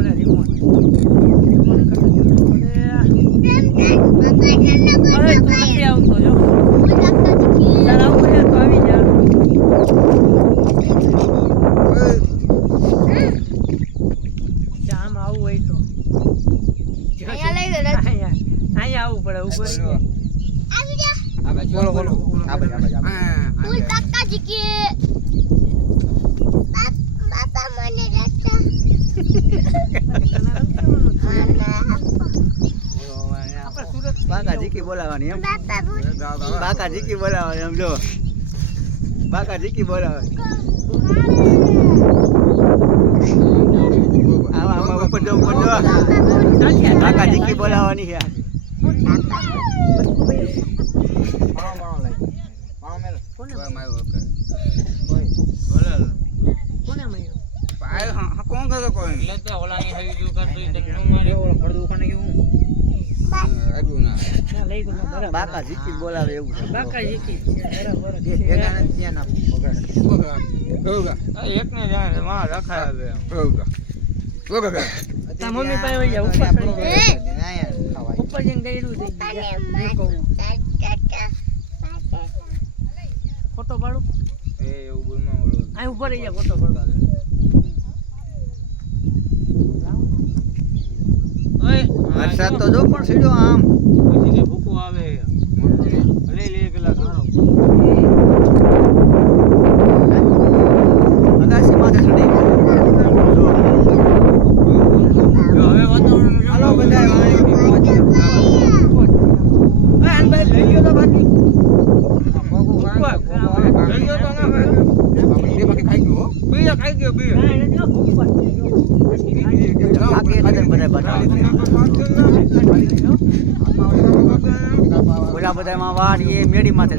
બોલે રિમોટ અરે તું નથી આવતો જો ચાલ આવું પડે તો આવી જા આમ આવું હોય તો અહીંયા આવવું પડે ઉપર આવી જા બોલો બોલો ફૂલ કાકાજી કે બાપા મને રસ્તા બાકાજી કી બોલાવાની એમ બાકાજી કી બોલાવાની એમ જો બાકાજી કી બોલાવાની આમાં ઉપર જો બાકાજી કી બોલાવાની છે બાકાજી કી બોલાવે એવું છે બાકાજી કી બરાબર એકને જાણે માં રખાય તા મમ્મી પાસે વઈ જા ઉપર ઉપર જઈને ગયરું થઈ ગયું ફોટો પાડું એ એવું બોલમાં ઓલું આ ઉપર રહી જા ફોટો પાડું ઓય વરસાદ તો જો પણ સીધો આમ પછી કે ભૂકો આવે લઈ લે પેલા ખાણો અગાસી માથે ચડી જો હવે વાતાવરણ હાલો બધા વાળી આન ભાઈ લઈ ગયો તો બાકી બીજા ખાઈ ગયો બે ઓલા બધામાં વાડ એ મેડી માથે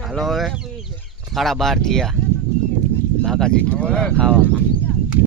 હાલો હવે હાલો હવે 12:30 થયા બાકાજી ખાવામાં